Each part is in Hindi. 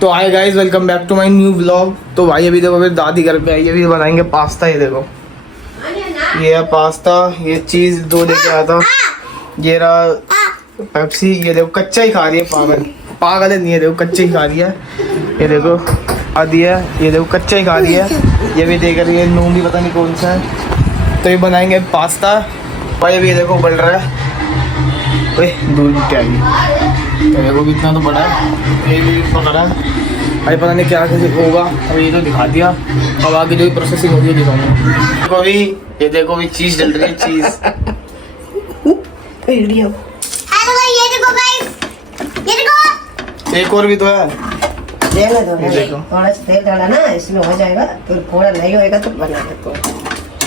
तो hi guys, welcome back to my new vlog. तो भाई अभी देखो मेरी दादी घर पे आई है, अभी बनाएंगे पास्ता। ये देखो, ये है पास्ता, ये चीज दो लेके आया था, ये रहा पेप्सी। ये देखो कच्चा ही खा रही है, पागल है नहीं है, देखो कच्चा ही खा रही है। ये देखो आदि है, ये देखो कच्चा ही खा रही है। ये भी देख रही है, नून भी पता नहीं कौन सा है। तो ये बनाएंगे पास्ता। भाई अभी ये देखो उबल रहा है, दूध क्या है, तो देखो कितना तो बड़ा है, ये भी पकड़ा है। अरे पता नहीं क्या कैसे होगा, अभी ये तो दिखा दिया, अब आगे जो भी प्रोसेसिंग होगी दिखाऊंगा। देखो अभी ये देखो अभी चीज डल रही है, चीज वीडियो। ये देखो गाइस, ये देखो एक और भी तो है, देना दो। थोड़ा सा तेल डाला ना, इसमें हो जाएगा। फिर थोड़ा नहीं होएगा तो बना दो,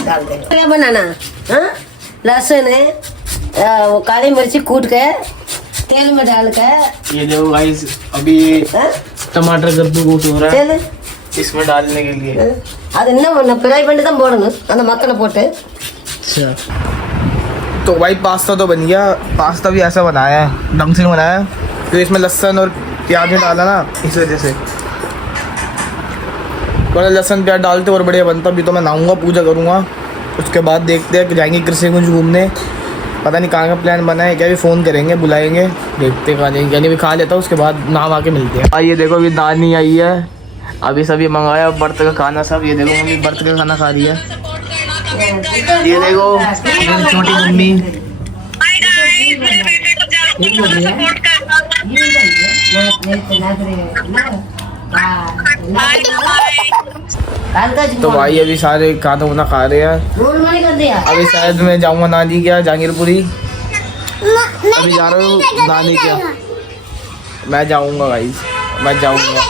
डाल दे। क्या बनाना? हाँ, लहसुन है, वो काली मिर्ची कूट के तेल में डाल के। ये देखो गाइस अभी टमाटर कद्दू कूट हो रहा है इसमें डालने के लिए। அது என்ன பிராய் பண்ணி தான் போடணும், அந்த மக்களை போட்டு। अच्छा, तो भाई पास्ता तो बन गया। पास्ता भी ऐसा बनाया है, ढंग से बनाया है। तो इसमें लहसुन और प्याज भी डाला ना, इस वजह से थोड़ा लहसुन प्याज डालते और बढ़िया बनता। अभी तो मैं नहाऊंगा, पूजा करूँगा, उसके बाद देखते हैं कि जाएंगे कृष्णगंज घूमने। पता नहीं कहाँ का प्लान बना है, क्या भी फ़ोन करेंगे, बुलाएंगे, देखते कहाँ जाएंगे। यानी भी खा लेता हूँ, उसके बाद नाम आके मिलते हैं। ये देखो अभी दानी आई है, अभी सभी मंगाया बर्थ का खाना सब। ये देखो मम्मी बर्थ का खाना खा रही है। ये देखो मेरी छोटी मम्मी। तो भाई अभी सारे खाना वाना खा रहे हैं। अभी शायद मैं जाऊंगा नानी क्या, जहांगीरपुरी। अभी जा रहा हूँ नानी क्या, मैं जाऊंगा गाइस, मैं जाऊंगा।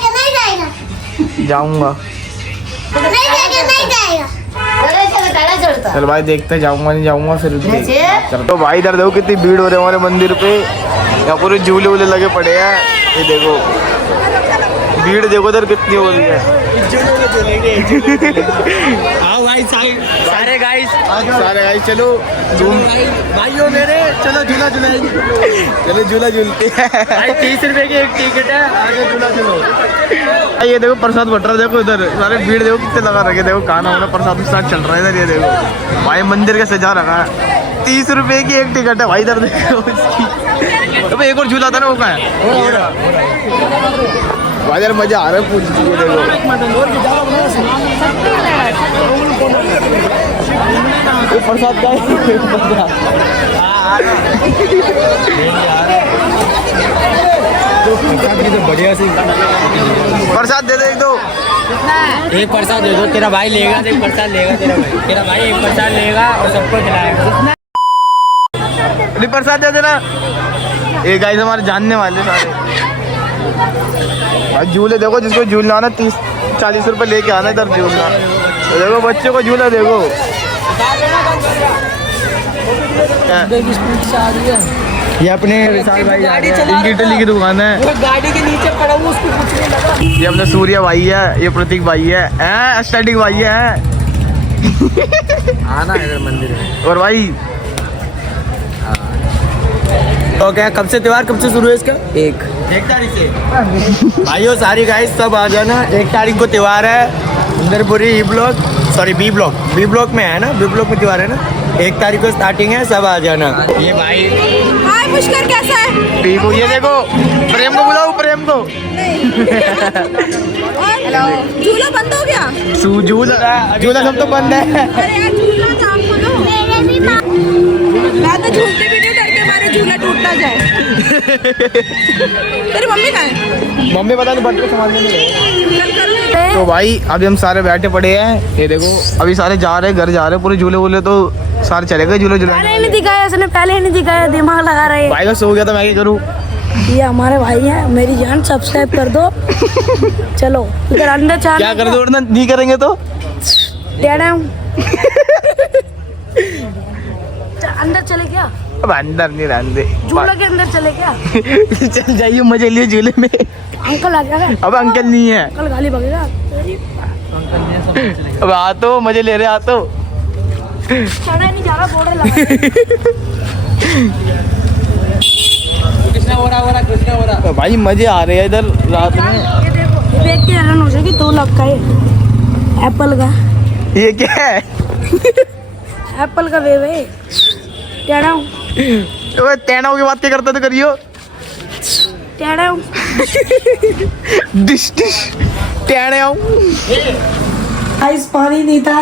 चल भाई देखते जाऊंगा नहीं जाऊंगा फिर। तो भाई इधर देखो कितनी भीड़ हो रही है हमारे मंदिर पे, यहाँ पूरे झूले वूले लगे पड़े हैं। ये देखो भीड़ देखो इधर कितनी हो रही है। आओ भाई सारे गाइस चलो भाइयों मेरे, चलो झूला झूलाएंगे, चलो झूला झूलते हैं। 30 रुपए की एक टिकट है, आगे झूला चलो। ये देखो प्रसाद बट रहा, देखो इधर सारे भीड़ देखो कितने लगा रखे। देखो खाना वाना प्रसाद स्टार्ट चल रहा है इधर। ये देखो भाई मंदिर का सजा रखा है, 30 रुपए की एक टिकट है भाई। इधर देखो इसकी, तो एक और झूला था ना, वो कहाँ है भाई? यार मजा आ रहा है पूछ चीज़। देखो ये प्रसाद का बढ़िया सी प्रसाद दे दे। एक प्रसाद दे दो, तेरा भाई लेगा, एक प्रसाद लेगा तेरा भाई एक प्रसाद लेगा और सबको खिलाएगा। प्रसाद दे देना। एक गाइस हमारे जानने वाले सारे भाई। झूले देखो, जिसको झूलना आना 30-40 रुपए लेके आना इधर झूलना। तो देखो बच्चों को झूला देखो, ये अपने विशाल भाई इटली की दुकान है, गाड़ी के नीचे पड़ा हुआ, उसको कुछ नहीं लगा। ये अपना सूर्या भाई है, ये प्रतीक भाई है, स्टैटिक भाई है। आना है मंदिर में। और भाई तो क्या कब से त्योहार कब से शुरू है इसका? 1 तारीख से। भाइयों सारी गाइस सब आ जाना, 1 तारीख को त्योहार है। इंदरपुरी बी ब्लॉक में है ना, बी ब्लॉक में त्योहार है ना। 1 तारीख को स्टार्टिंग है, सब आ जाना। ये भाई हाय पुष्कर कैसा है? ठीक हो। ये देखो प्रेम को बुलाओ, प्रेम को। हेलो, झूला बंद हो गया? झूला सब तो बंद है। अरे यार झूला तो आपको दो, मैं तो झूलते भी नहीं, डर के मारे झूला टूट ना जाए। तेरी मम्मी कहाँ है? मम्मी पता नहीं बच्चे संभालने में गए। तो भाई अभी हम सारे बैठे पड़े हैं। ये देखो अभी सारे जा रहे हैं, घर जा रहे हैं। पूरे झूले वूले तो सारे चले गए, झूले झूले नहीं दिखाया उसने, पहले ही नहीं दिखाया, दिमाग लगा रहे हैं। भाई का सो गया था, मैं क्या करूँ। ये हमारे भाई हैं, मेरी जान सब्सक्राइब कर दो। चलो इधर अंदर चल। क्या कर दो, नहीं करेंगे तो अंदर चले क्या? अब अंदर नहीं रहने, झूला के अंदर चले क्या? चल जाइए मजे लिए झूले में। अंकल आ गया। अब अंकल नहीं है, अंकल गाली बगेगा। अब आ तो मजे ले रहे, आ तो चढ़ा नहीं जा रहा, बोर्ड लगा। कृष्णा हो रहा भाई मजे आ रहे हैं इधर रात में। ये देखो ब्लॉग का है, एप्पल का, ये क्या है? एप्पल का वेव है। टेढ़ा हूँ, ओए टेढ़ा की बात क्या करता तो करियो। टेढ़ा हूँ। डिश डिश टेढ़ा हूँ। आइस पानी नहीं था,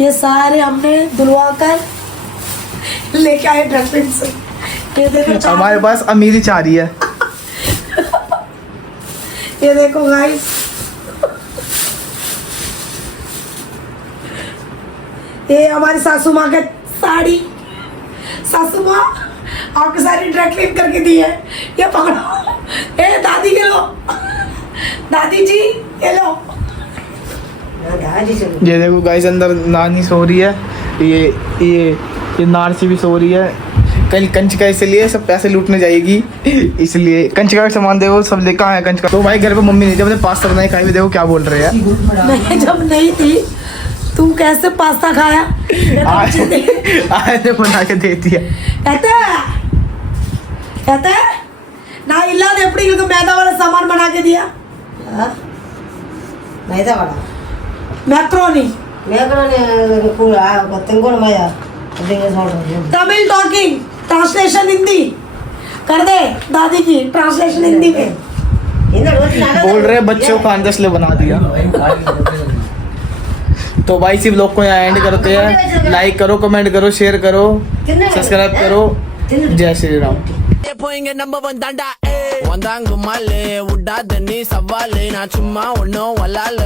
ये सारे हमने धुलवा कर लेके आए डस्टबिन से। ये देखो चार- हमारे पास अमीरी चाह रही है। ये देखो गाइस, ये हमारी सासू माँ के साड़ी, सासू माँ आपकी सारी ड्राई क्लीन करके दी है। ये पकड़ो, ए दादी के लो, दादी जी ये लो। दादी चलो ये देखो गाइस, अंदर नानी सो रही है, ये नारसी भी सो रही है। कल कंचका इसलिए सब पैसे लूटने जाएगी, इसलिए कंचका का सामान देखो सब ले। कहाँ है कंचका? तो भाई घर पे मम्मी नहीं थी, हमने पास्ता बनाई खाई भी। देखो क्या बोल रहे हैं। मैं जब नहीं थी तू कैसे पास्ता खाया? आज बना के दे दिया। कहते ना इल्ला एपड़ी मैदा वाला सामान बना के दिया। मैदा वाला मैक्रोनी, तेंगोड़ माया तमिल टॉकिंग, ट्रांसलेशन हिंदी कर दे दादी की, ट्रांसलेशन हिंदी में। बोल रहे हैं बच्चों को अंदर से बना दिया। तो भाई इसी ब्लॉग को यहाँ एंड करते हैं। लाइक करो, कमेंट करो, शेयर करो, सब्सक्राइब करो। जय श्री राम। போயிங்க நம்ப வந்தாண்டா வந்தாங்க மாலே விடாத நீ சவாலே நான் சும்மா ஒன்னும் வல்லால